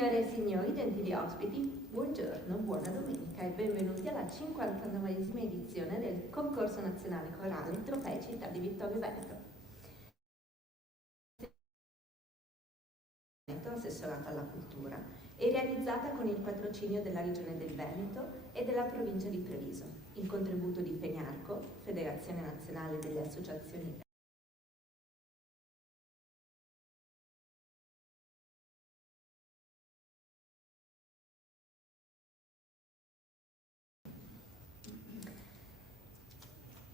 Signore e signori, gentili ospiti, buongiorno, buona domenica e benvenuti alla 59esima edizione del concorso nazionale corale Trofei Città di Vittorio Veneto. Assessorata alla cultura e realizzata con il patrocinio della Regione del Veneto e della provincia di Treviso, il contributo di Feniarco, Federazione Nazionale delle Associazioni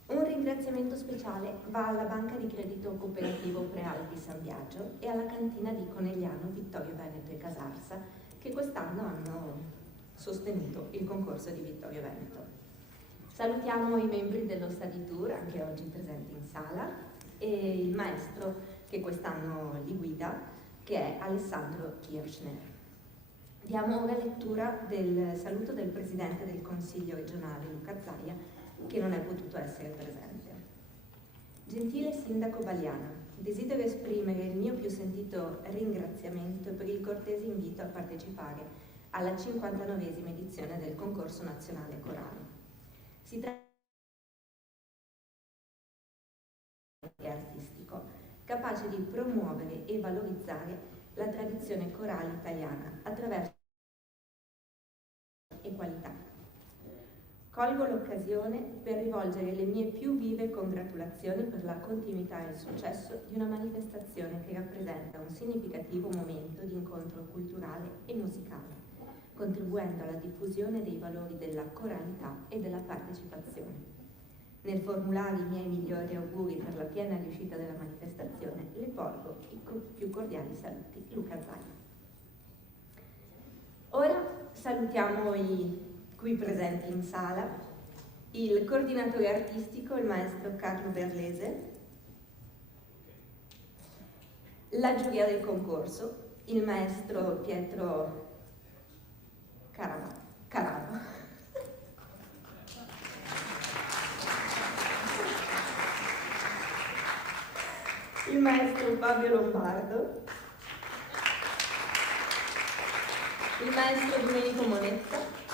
Un ringraziamento speciale va alla Banca di Credito Cooperativo Prealpi San Biagio e alla cantina di Conegliano Vittorio Veneto e Casarsa che quest'anno hanno sostenuto il concorso di Vittorio Veneto. Salutiamo i membri dello Study Tour, anche oggi presenti in sala, e il maestro che quest'anno li guida, che è Alessandro Kirchner. Diamo ora lettura del saluto del Presidente del Consiglio regionale Luca Zaia, che non è potuto essere presente. Gentile Sindaco Baliana, desidero esprimere il mio più sentito ringraziamento per il cortese invito a partecipare alla 59esima edizione del concorso nazionale corale. Si tratta di artistico, capace di promuovere e valorizzare la tradizione corale italiana attraverso e qualità. Colgo l'occasione per rivolgere le mie più vive congratulazioni per la continuità e il successo di una manifestazione che rappresenta un significativo momento di incontro culturale e musicale, contribuendo alla diffusione dei valori della coralità e della partecipazione. Nel formulare i miei migliori auguri per la piena riuscita della manifestazione, le porgo i più cordiali saluti. Luca Zaia. Ora salutiamo i qui presenti in sala, il coordinatore artistico, il maestro Carlo Berlese, la giuria del concorso, il maestro Pietro Carava, il maestro Fabio Lombardo, il maestro Domenico Monetta,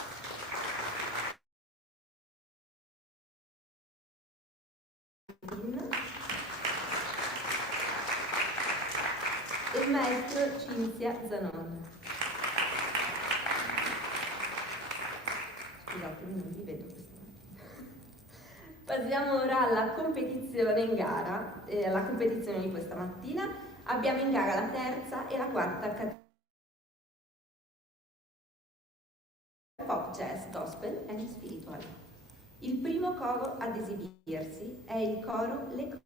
il maestro Cinzia Zanon. Scusatemi, non vi vedo questa mattina. Passiamo ora alla competizione in gara, alla competizione di questa mattina. Abbiamo in gara la terza e la quarta categoria. Pop, jazz, gospel e spiritual. Il primo coro ad esibirsi è il coro Le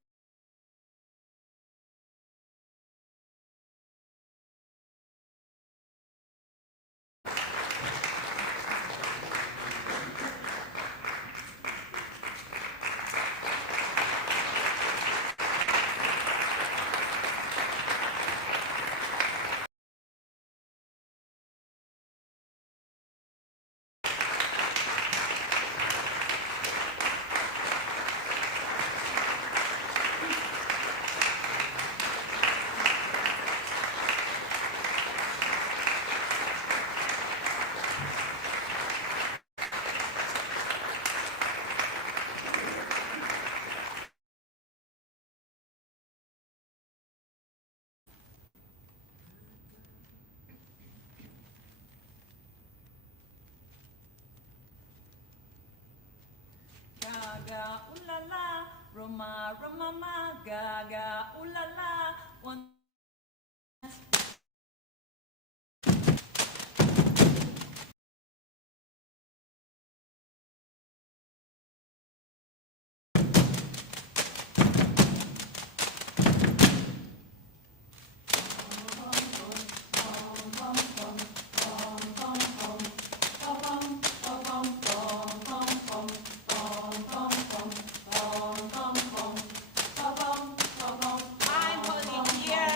Gaga, ooh la la, Roma, Roma, ma, Gaga, ooh la la, one. I'm holding here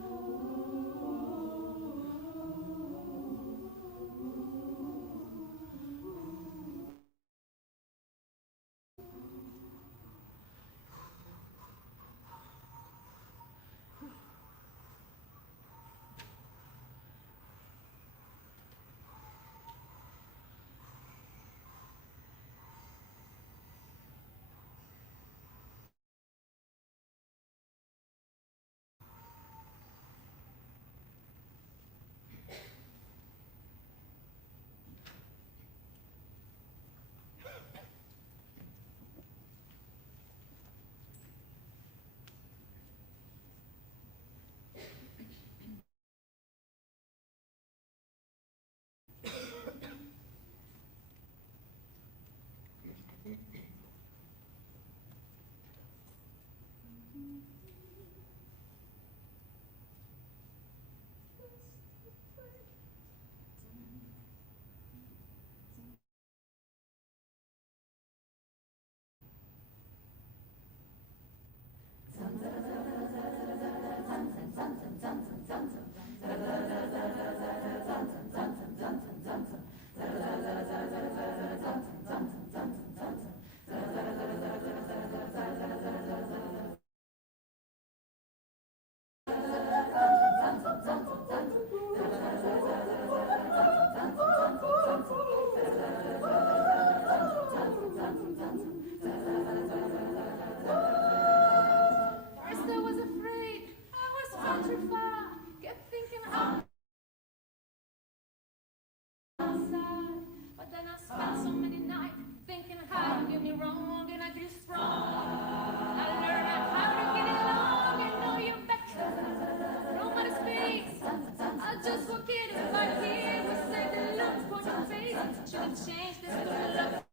change this little love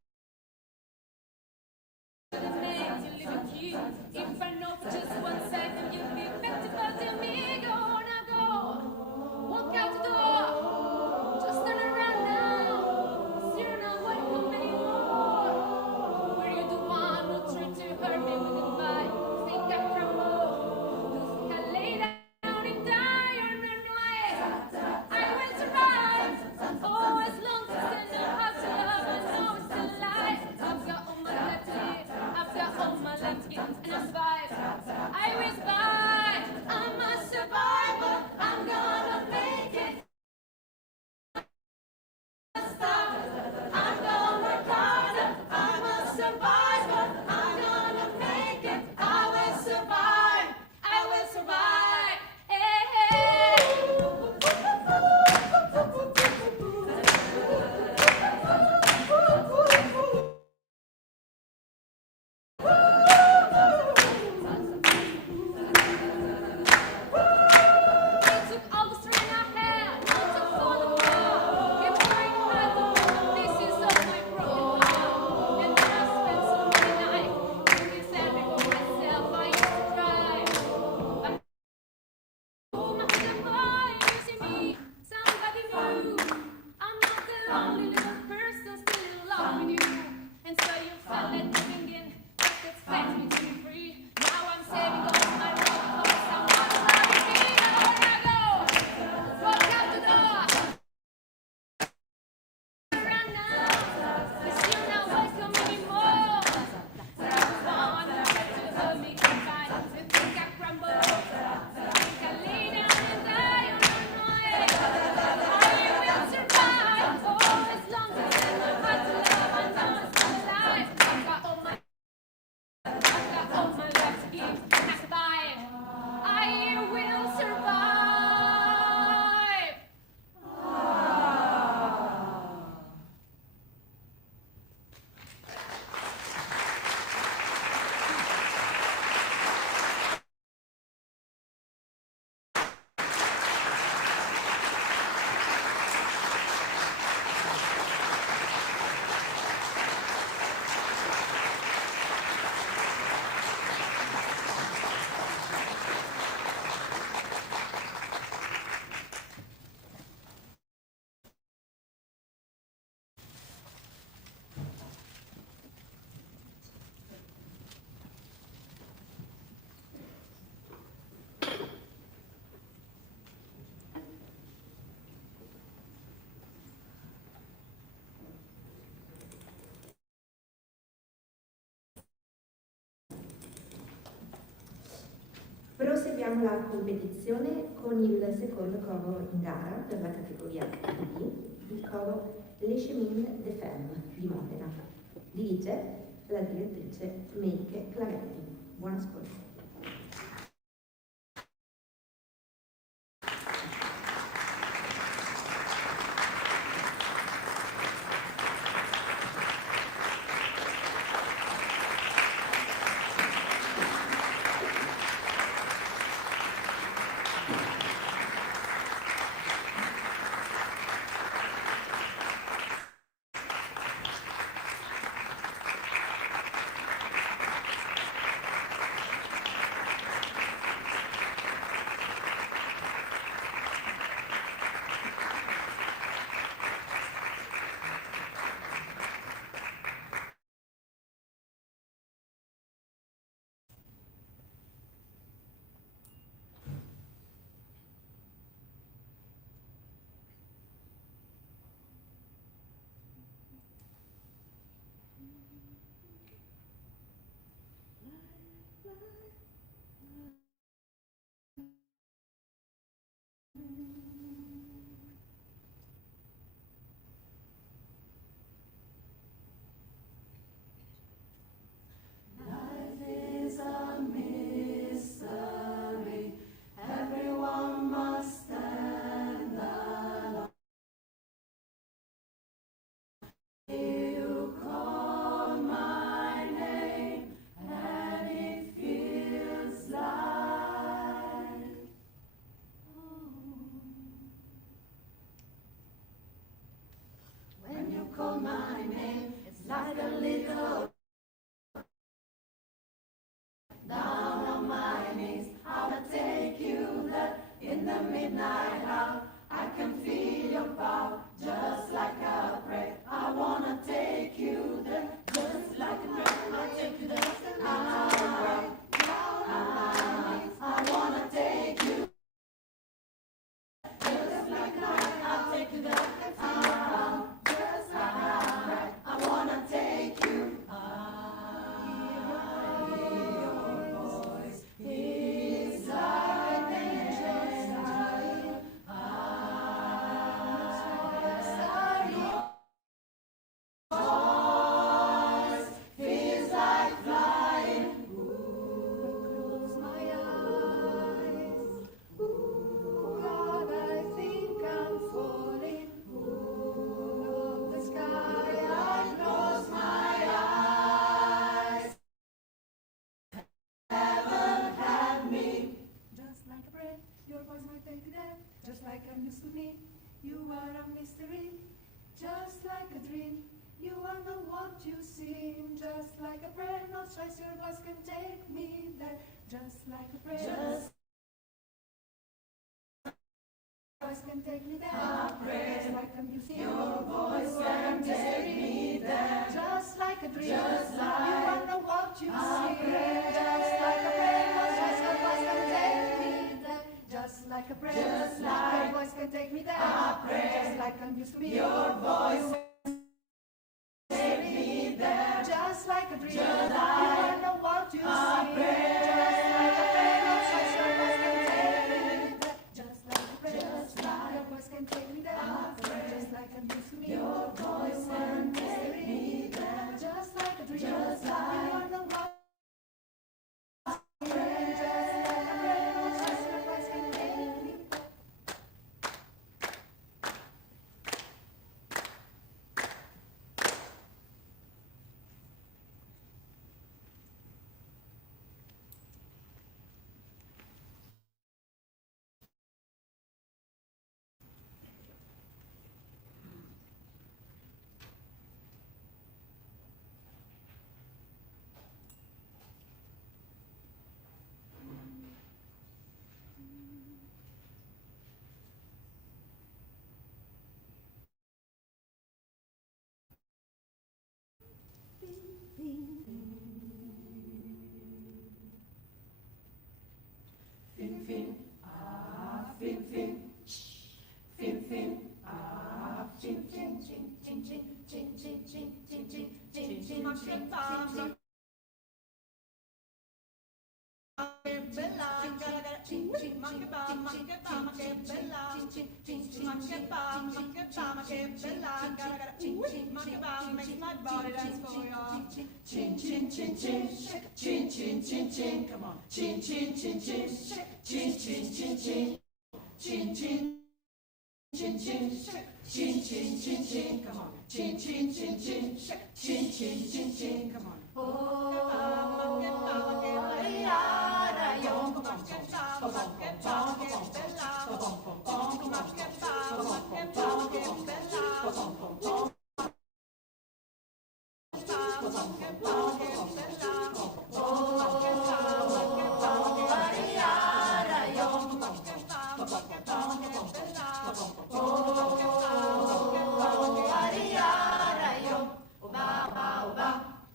that makes you live with you. If I know for just 1 second you'll be effective to me, go now go. Walk out the door. Just turn around now. 'Cause you're not welcome anymore. Were you the one who tried to hurt me with goodbye? Think I crumble. You think I lay down and die? You're not way. I will survive. Oh, as long as I know how to love, I know it's a lie. I've got all my life to live. I've got all my life to give, and I survive. I will survive. I'm a survivor. I'm gonna make it. Stop. I'm gonna work harder. I'm a survivor. I'm gonna make it. I will survive. I will survive. Hey, hey. I took all the strength I had, not to fall apart. Kept trying hard to put pieces of my broken heart. And then I spent so many nights doing therapy for myself. I used to cry. Oh, my little boy, you see me, somebody new. I'm not the lonely little person still in love with you. And so you felt that giving in, that expects me to be free. Now I'm saving all my love for someone loving me. Now go, walk out the door. Run now, 'cause you're not welcome anymore. Someone tried to hold me goodbye. You think I crumble? Think I lay down and die? Oh, no, I will survive. Oh, as long as I know how to love, I know I'm still alive. I've got all my life to give, and I survive. I will survive. Proseguiamo la competizione con il secondo coro in gara per la categoria B, il coro Les Chemins de Femme di Modena. Dirige la direttrice Meike Claretti. Buon ascolto. Your voice might take me there, just like I'm used to me. You are a mystery, just like a dream. You wonder what you seem, just like a prayer. No choice, your voice can take me there, just like a prayer. Just voice can take me there, just like I'm used to me. Your voice can take me there, just like a dream. Just like you wonder what you seem, just like a prayer. No choice, your voice can take me there, just like a prayer. Just like your voice can take me there, just like I'm used to me. Your voice. Just like a dream, just like you don't know what you see. Just like a prayer, no choice, your voice can take me there. Just like a prayer, just like your voice can take me there. Just like I'm used to me, your voice can take me there. Just like a dream, just like you don't know what you see. Just like a prayer, no choice, your voice can take me there. Fin fin, ah fin fin, fin fin, ah fin fin, chin chin chin chin chin chin chin chin chin chin chin chin chin. Makes my body dance for ya. Chin chin chin chin, chin chin chin chin, come on. Chin chin chin chin, chin chin chin chin, chin chin chin chin, chin chin chin chin, come on. Chin chin chin chin, chin chin chin chin, come on.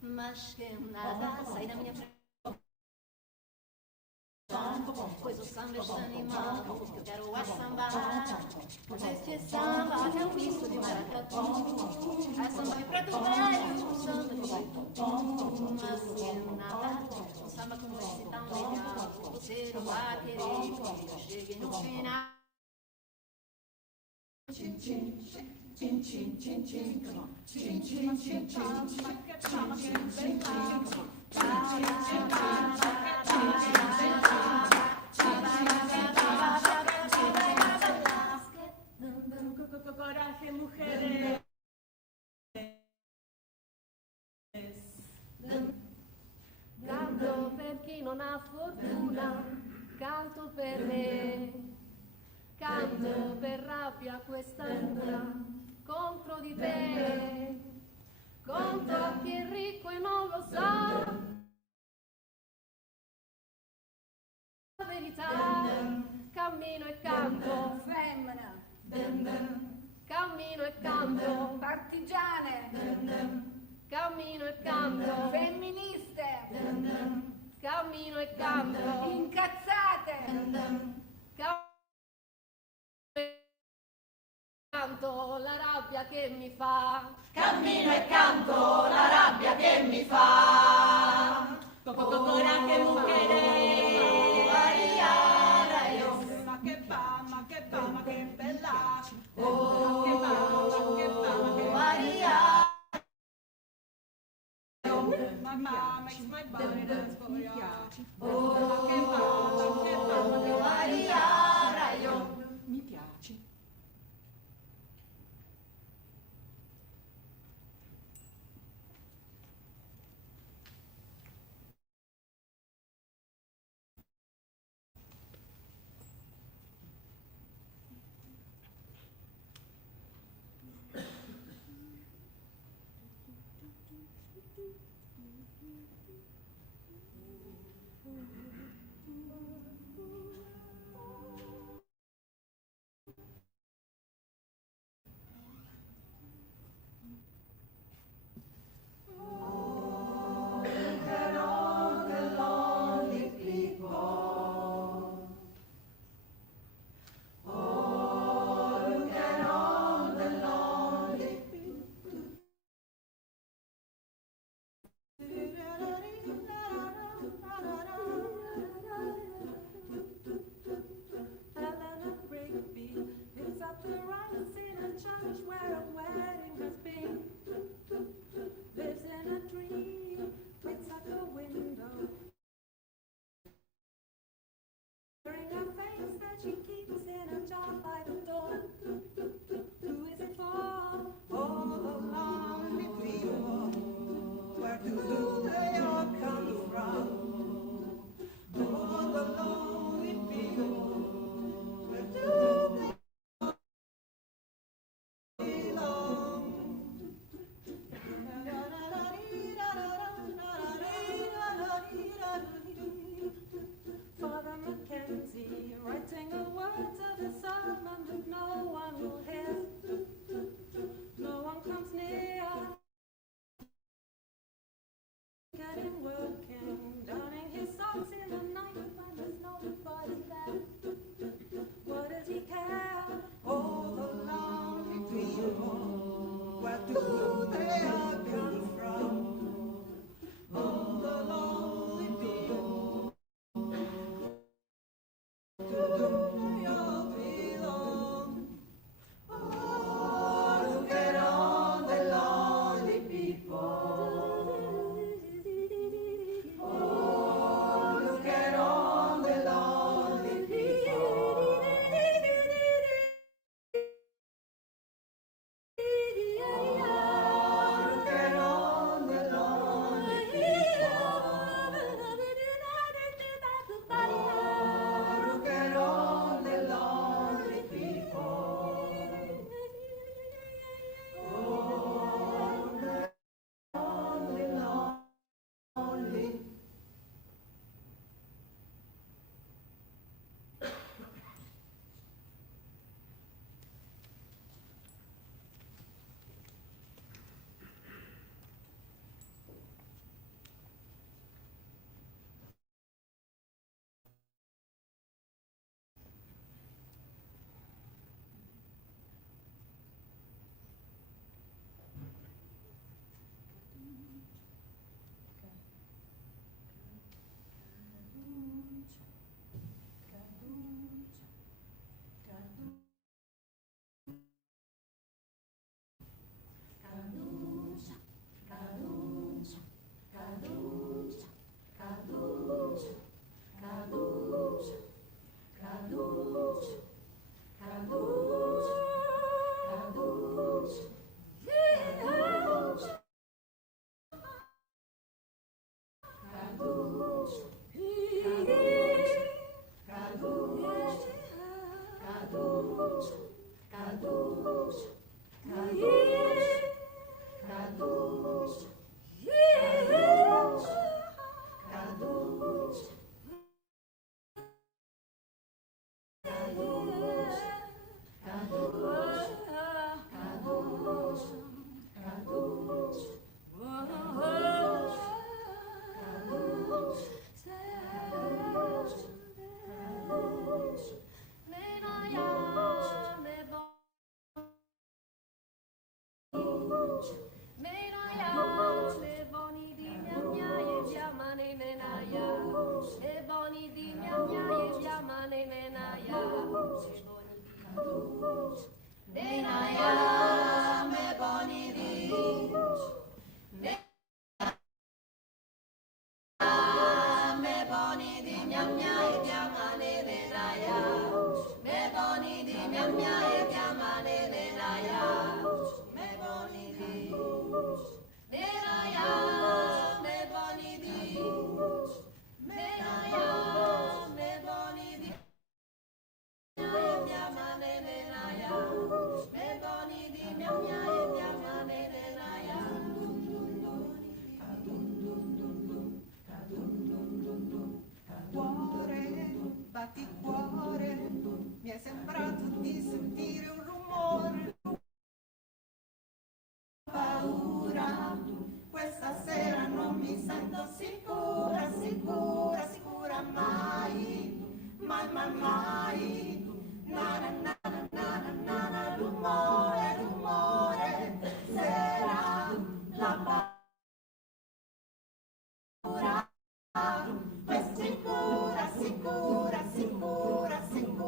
Mas que nada, sai da minha frente. Pois o samba está animado, eu quero é sambar. Pois este samba é um misto de maracatu. É samba de preto velho, samba de jeito. Mas que nada, um samba com esse tão legal. Você não vai querer que eu chegue no final. Chin chin chin chin chin chin, come on. Chin chin chin chin, chin chin chin chin. Coraje, mujeres. Canto per chi non ha fortuna, canto per me. Canto per rabbia quest'anima contro di te, contro chi è ricco e non lo sa. La verità, cammino e canto, Femmina. cammino e canto, Partigiane. cammino e canto, Femministe. cammino e canto, Incazzate. Canto la rabbia che mi fa, Cammino e canto la rabbia che mi fa. Coraje, mujeres. Ma che fa, ma che fa, ma che bella. Mamma makes my body dance for ya. Ma che fa, ma che fa, ma che mi piace. come and no one will hear. No one comes near. Getting working, darning his socks in the night when there's nobody there. What does he care? Oh, the lonely people, where do they all come from? Oh, the lonely people, where do they all belong? Oh, look at all the lonely people. Oh, look at all the lonely people. Look at all the lonely people. Look at all the lonely people. Look at all the lonely. Cuore, batti cuore, mi è sembrato di sentire un rumore. Paura, questa sera non mi sento sicura, sicura, sicura mai, mai, mai, mai. Na na na na na na na, rumore, rumore, sera, la paura, è sicura, sicura, sicura, sicura.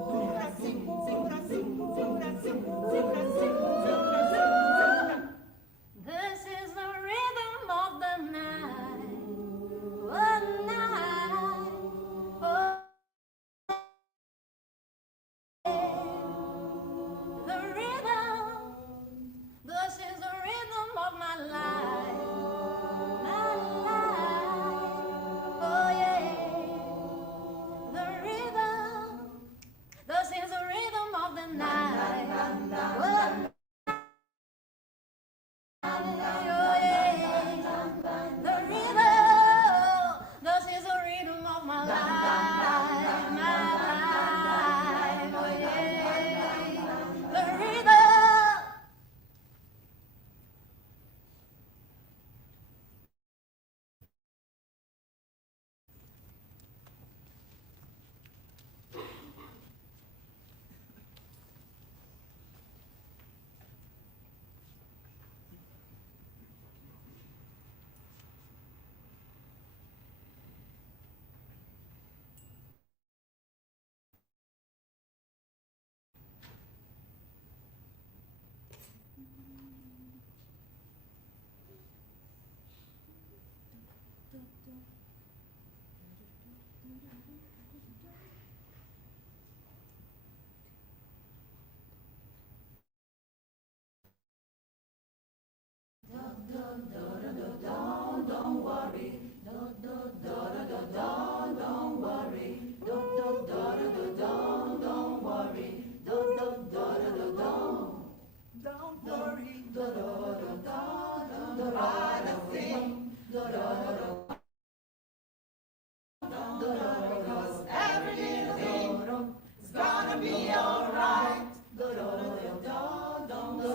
be alright.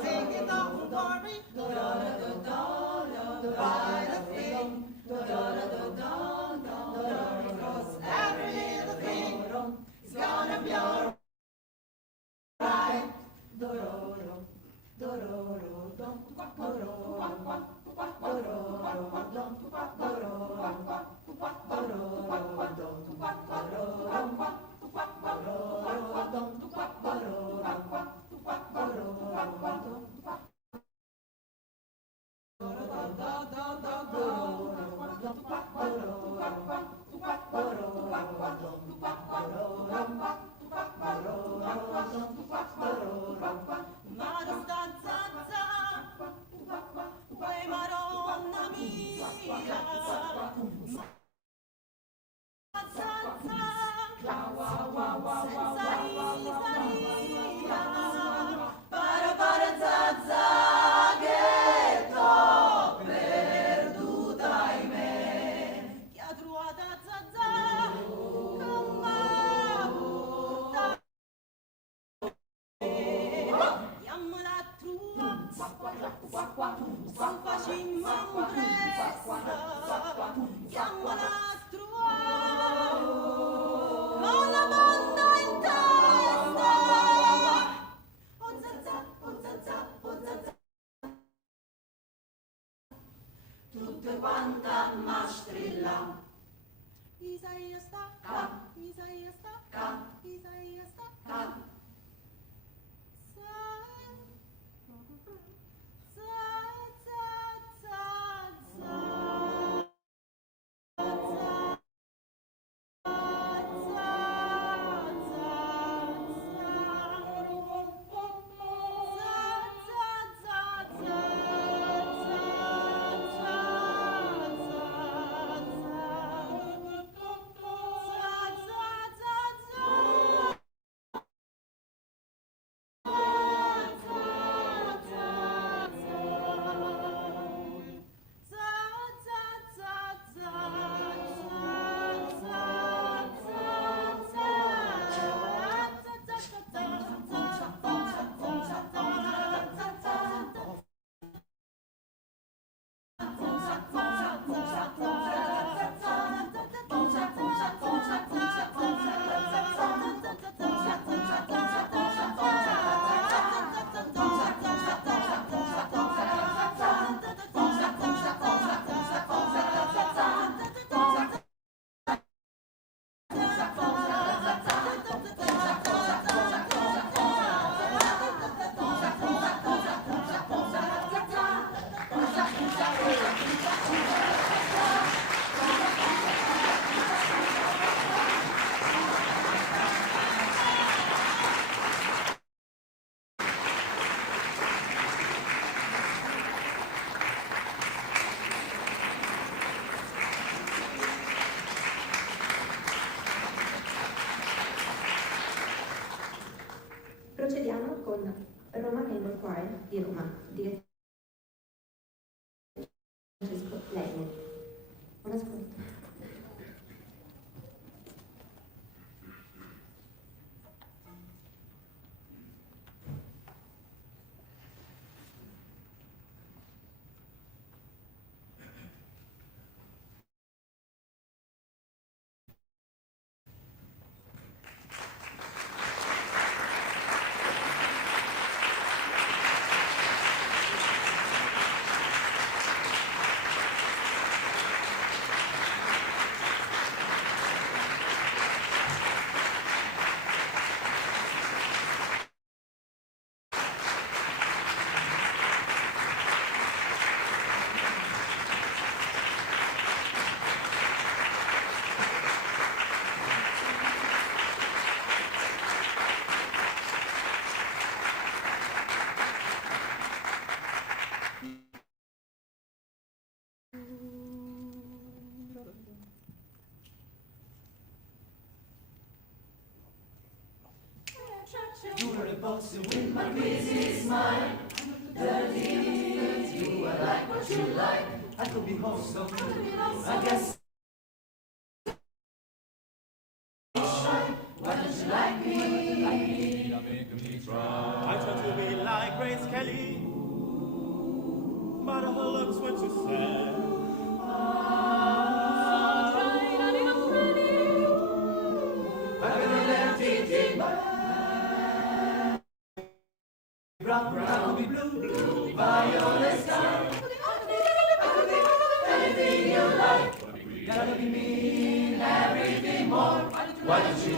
Sing it all for me. Buy the thing. Because every little thing is gonna be alright. Poi Madonna mia, con la banda in testa. Oh zazza, oh zazza, oh zazza. Tutte quanta mastrilla. Isaia stacca, Isaia stacca, Isaia stacca. Procediamo con Roma Chamber Choir di Roma, diretto da Francesco Legni. Buon ascolto. You're a boss with my business mind. Dirty, you I like what you like. I could be wholesome, I guess. Why don't you like me? looks what you said. Brown, brown, blue, blue, violet sky. Anything you like. Gotta be me, everything more. Why don't you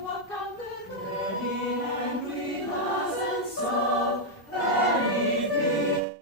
walk on the dirty and with us and solve anything?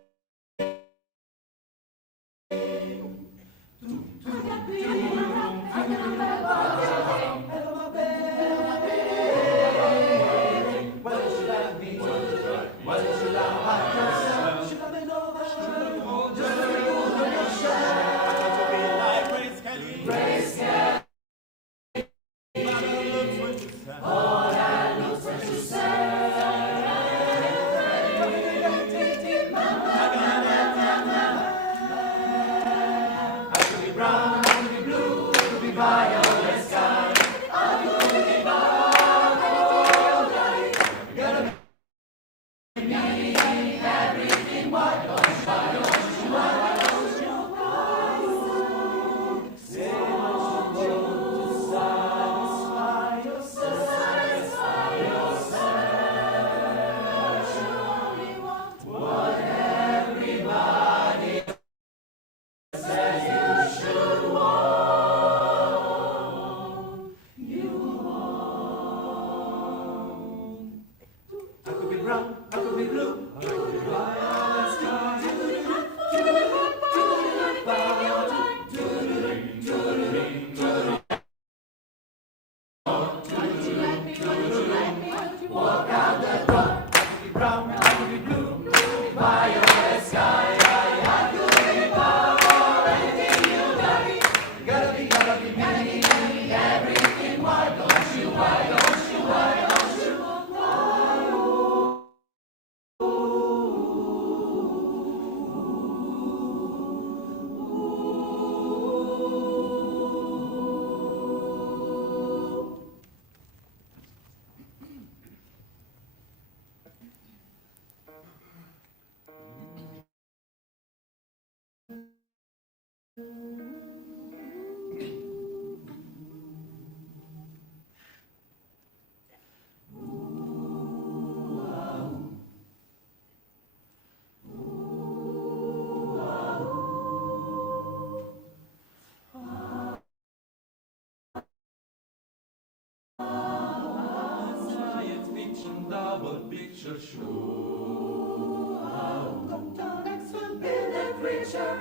Double picture show. Next will be the creature.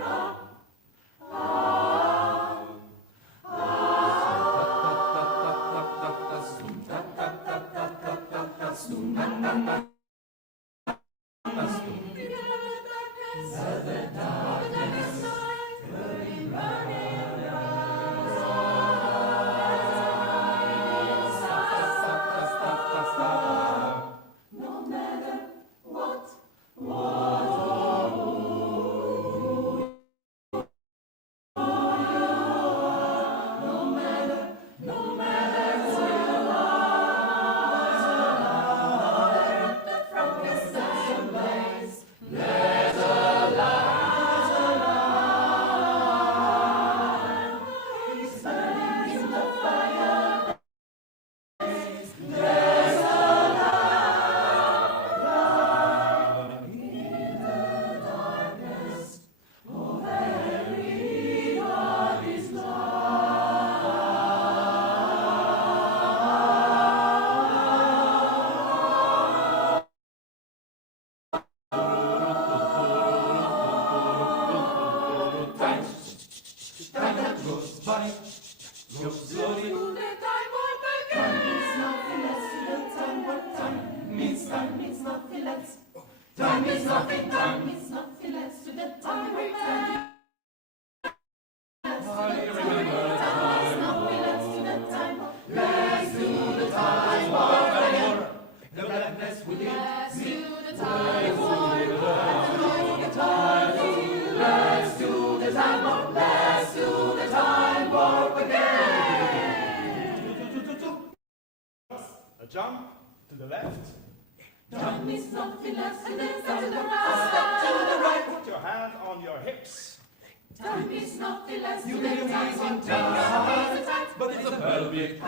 Jump to the left, Time is nothing less than a step to the right. Put your hands on your hips. Time is nothing less than You a can time ease for in taking time, time. but it's a pelvic It's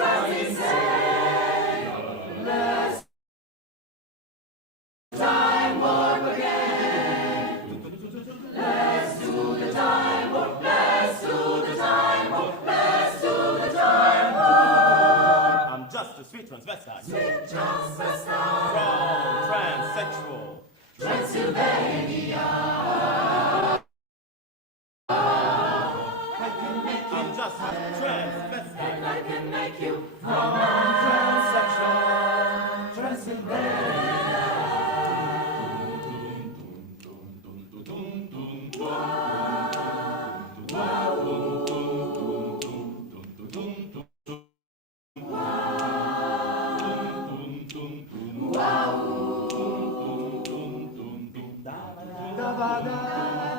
rising, say, less time warp again. Let's do the time warp, let's do the time warp, let's do the time warp. I'm just a sweet transvestite. Sweet transvestite. From transsexual Transylvania. I'm just a transvestite. I can make you From transsexual Transylvania. Da ba da.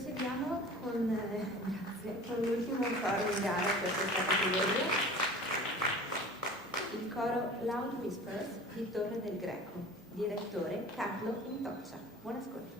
Proseguiamo con l'ultimo coro in gara per questa categoria, il coro Loud Whispers di Torre del Greco, direttore Carlo Intoccia. Buon ascolto.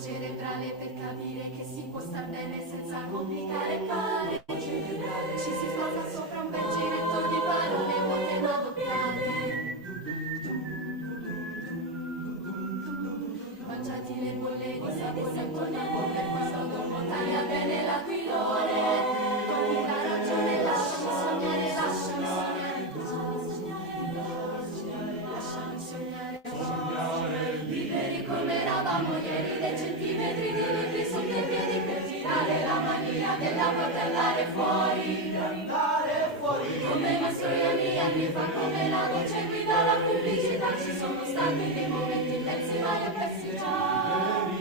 Cerebrale per capire che si può star bene senza complicare il male. Ci si sposa sopra un bel giretto di parole vuote ma doppiate. Mangiati le bolle di sapone ancora per questo dopo taglia bene l'aquilone. Togli la ragione, lasciami sognare, lasciami sognare. Liberi come eravamo ieri dei centimetri di libri sotto i piedi per tirare la mania della porta e andare fuori. Come i nostri anni fa, come la voce guida la pubblicità, ci sono stati dei momenti intensi ma li ho persi già.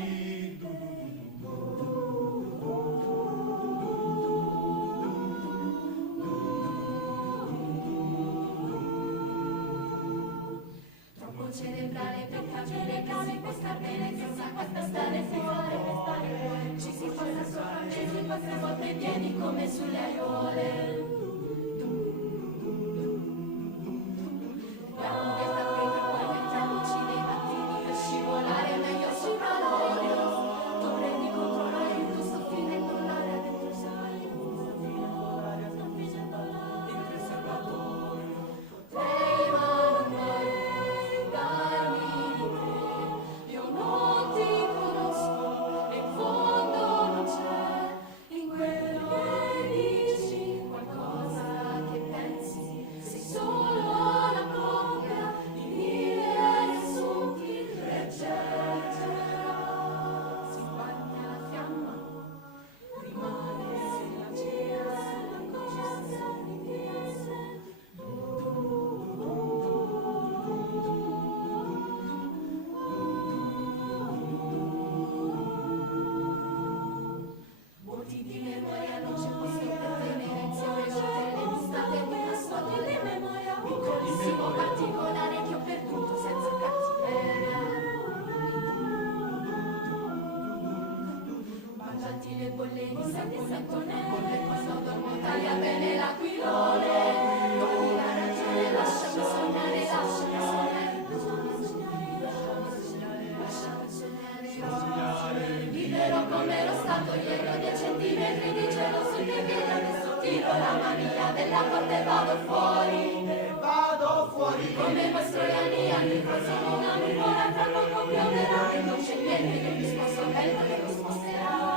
Cerebrale per capire che si può star bene senza questa stare fuori. Ci si posa sopra mesi, queste volte in piedi come sulle aiuole. Diamo del tappeto e poi mettiamoci dei mattini per scivolare meglio sopra l'olio. Tu prendi controllare il giusto finendo l'aria dentro il serbatoio. Dentro il serbatoio. Potrei ma non vorrei. Io non ti conosco e in fondo non c'è in quello che dici qualcosa. toglierò 10 centimetri di cielo sul mio piede, adesso tiro la maniglia della porta e vado fuori. Come i mastroianni anni fa sono una nuvola, tra poco pioverà e non c'è niente che mi sposta il vento che mi sposterà.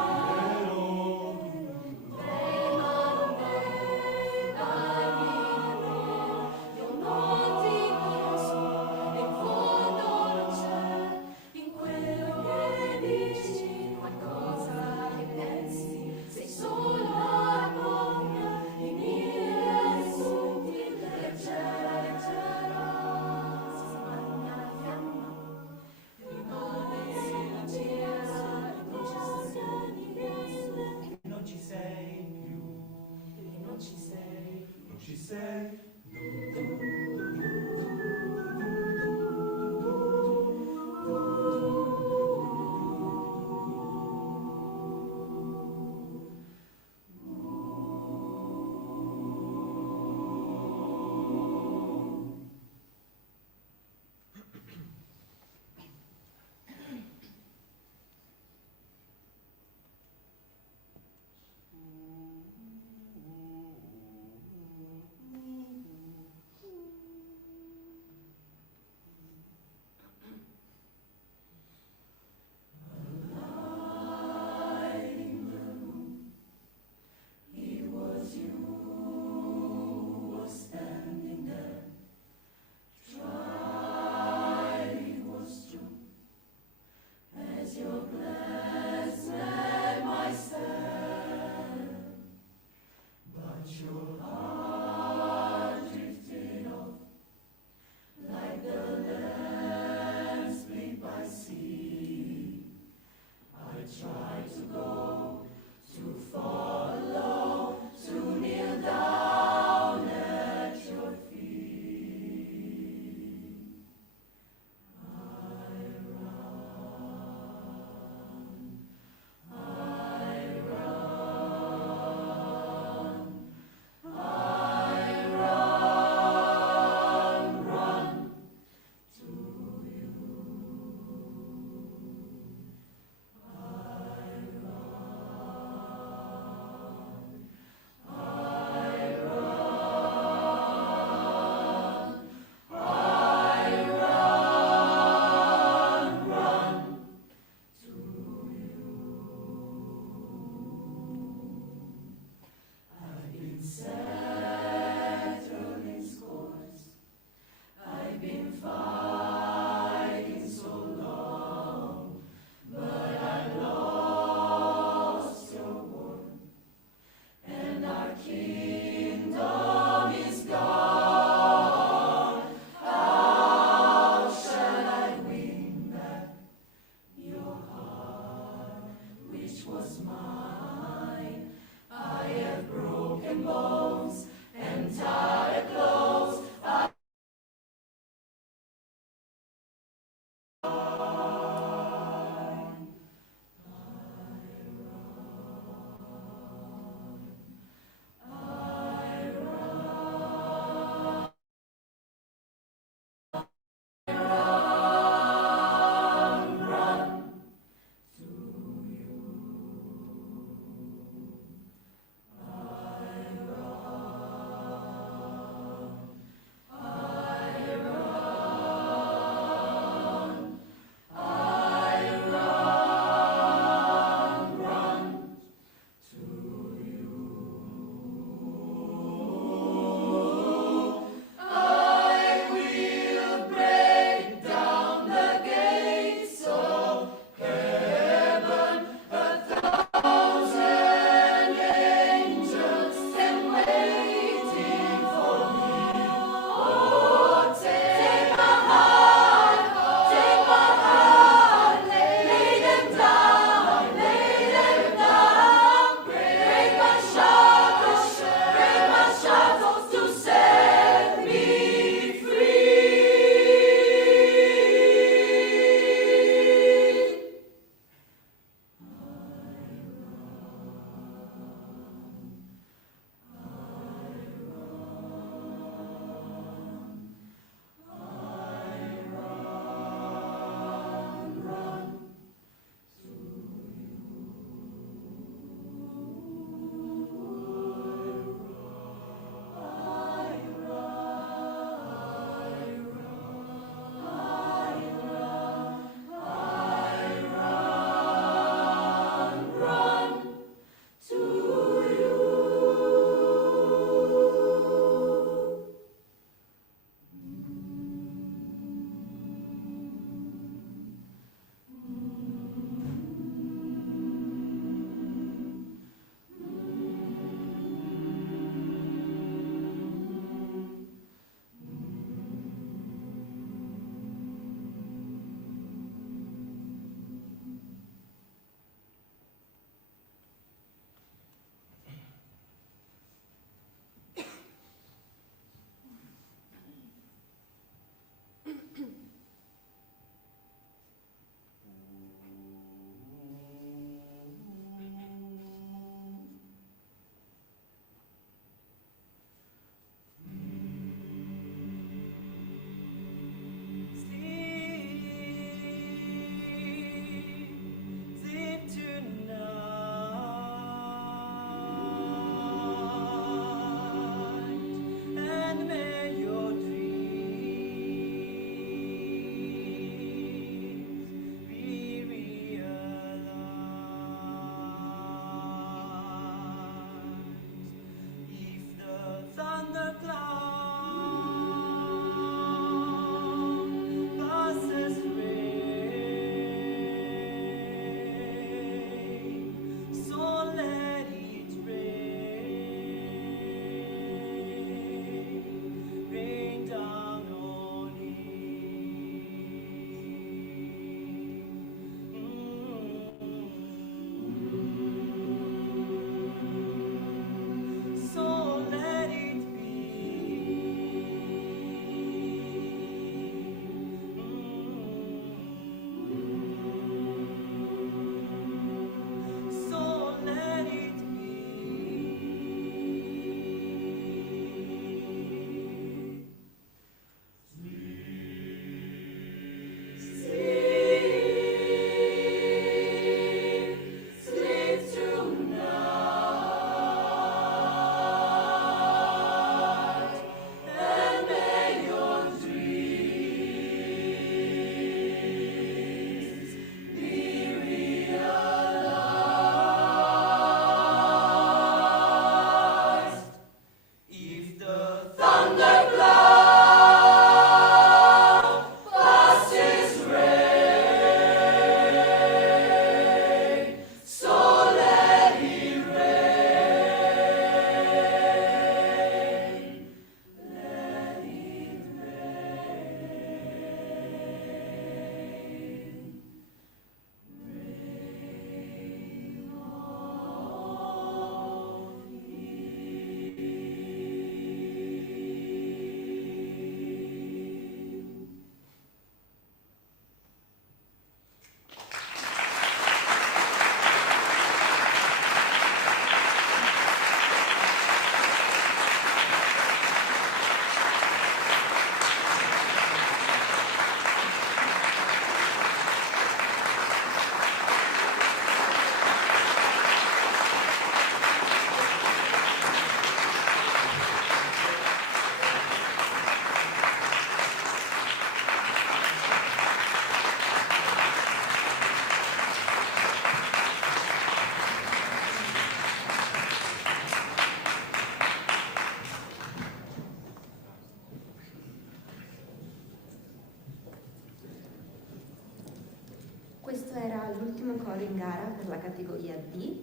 questo era l'ultimo coro in gara per la categoria D.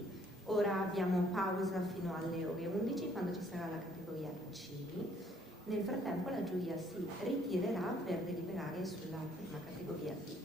Ora abbiamo pausa fino alle ore 11 quando ci sarà la categoria C. Nel frattempo la giuria si ritirerà per deliberare sulla prima categoria D.